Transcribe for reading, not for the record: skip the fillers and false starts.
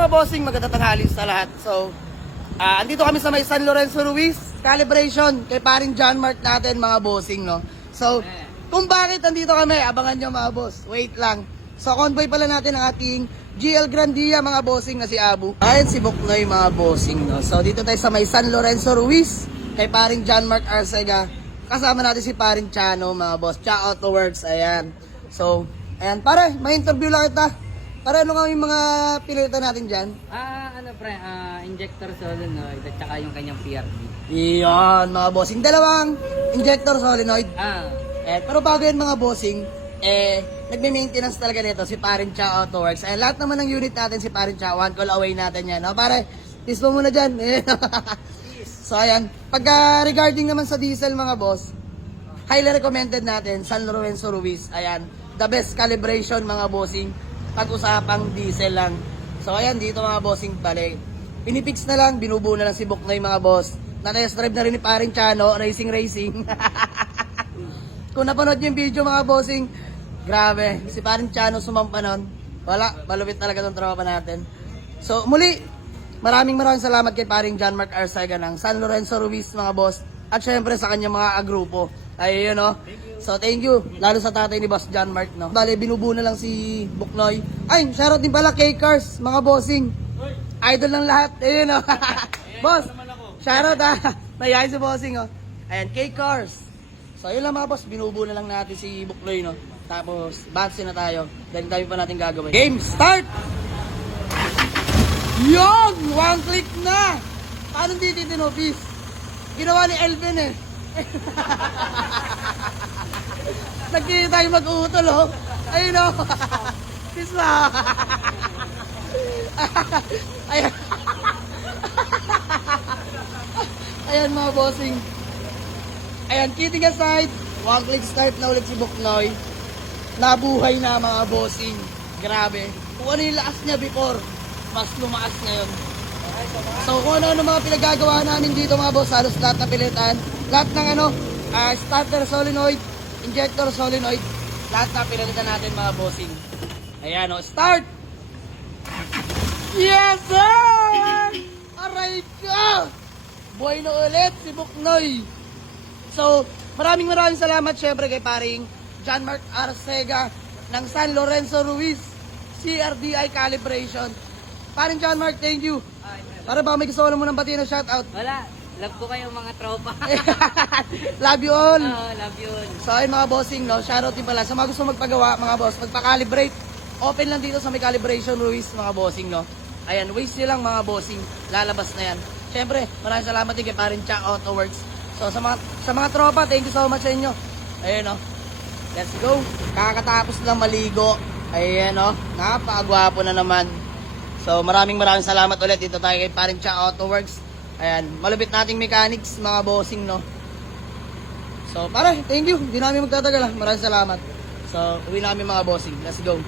mga bossing, magandang tanghali sa lahat. So, andito kami sa may San Lorenzo Ruiz, calibration, kay paring John Mark natin mga bossing, no? So, kung bakit andito kami, abangan nyo mga boss. Wait lang. So, convoy pala natin ang ating GL Grandia mga bossing na si Abu. Ayun si Buknoy mga bossing, no? So, dito tayo sa may San Lorenzo Ruiz, kay paring John Mark Arcega. Kasama natin si paring Chano mga boss. Cha Auto Works, ayan. So, ayan, pare, may interview lang kita. Para ano nga yung mga pilitan natin dyan? Injector solenoid at saka yung kanyang PRD. Iyan, mga bossing. Dalawang injector solenoid. Pero bago yan mga bossing, nagme-maintenance talaga nito si Parin Cha Auto Works. Lahat naman ng unit natin si Parin Cha, one call away natin yan. No? Pare, please mo muna dyan. So ayan, pagka regarding naman sa diesel mga boss, highly recommended natin San Lorenzo Ruiz. Ayan, the best calibration mga bossing. Pag-usapang diesel lang. So ayan, dito mga bossing balik. Pinipix na lang, binubuo na lang si Buknoy mga boss. Na-test drive na rin ni paring Chano, racing. Kung napanood yung video mga bossing, grabe, si paring Chano sumampa nun. Wala, malupit talaga tong tropa natin. So muli, maraming salamat kay paring John Mark Arcega ng San Lorenzo Ruiz mga boss. At syempre sa kanyang mga agrupo. Ayun, no? So, thank you. Lalo sa tatay ni Boss John Mark, no? Dali, binubuo na lang si Buknoy. Ay, shoutout din pala kay Cars, mga bossing. Idol ng lahat. Ayun, no? Boss, shoutout, ha? Nayayin si bossing, oh. Ayan, kay Cars. So, ayun lang mga boss. Binubuo na lang natin si Buknoy, no? Tapos, bounce na tayo. Dahil tayo pa natin gagawin. Game start! Yun! One click na! Paano hindi titinopis? Ginawa ni Elvin, eh. Nagkita tayo mag-uutol, oh. Ayun, oh. Kiss mo. Ayan. Ayan, mga bossing. Ayan, kidding aside. One click start na ulit si Buknoy. Nabuhay na, mga bossing. Grabe. Kung ano yung lakas niya before, mas lumakas ngayon. So, kung ano mga pinagagawa namin dito, mga boss, halos lahat na pilitan. Lahat ng starter solenoid, injector solenoid, lahat na pinalitan natin mga bossing. Ayan, oh, start! Yes, sir! Aray ka! Buhay na ulit si Buknoy. So, maraming salamat syempre kay paring John Mark Arcega ng San Lorenzo Ruiz CRDI Calibration. Paring John Mark, thank you. Para ba may gusto ko naman ng batiin na shoutout? Wala. Love ko kayo mga tropa. Love you all. Love you all. So ayun mga bossing, no? Shoutout din pala sa mga gusto magpagawa, mga boss, magpa-calibrate. Open lang dito sa may calibration Ruiz, mga bossing, no? Ayan, waste nyo lang mga bossing. Lalabas na yan. Siyempre, maraming salamat din kay parin Cha Auto Works. So sa mga tropa, thank you so much sa inyo. Ayun, no? Let's go. Kakatapos lang maligo. Ayan, no? Napakagwapo na naman. So maraming salamat ulit dito tayo kay paring Cha Auto Works. Ayan, malupit nating mechanics mga bossing, no. So pare, thank you. Hindi namin magtatagal, ha. Maraming salamat. So uwi namin mga bossing. Let's go.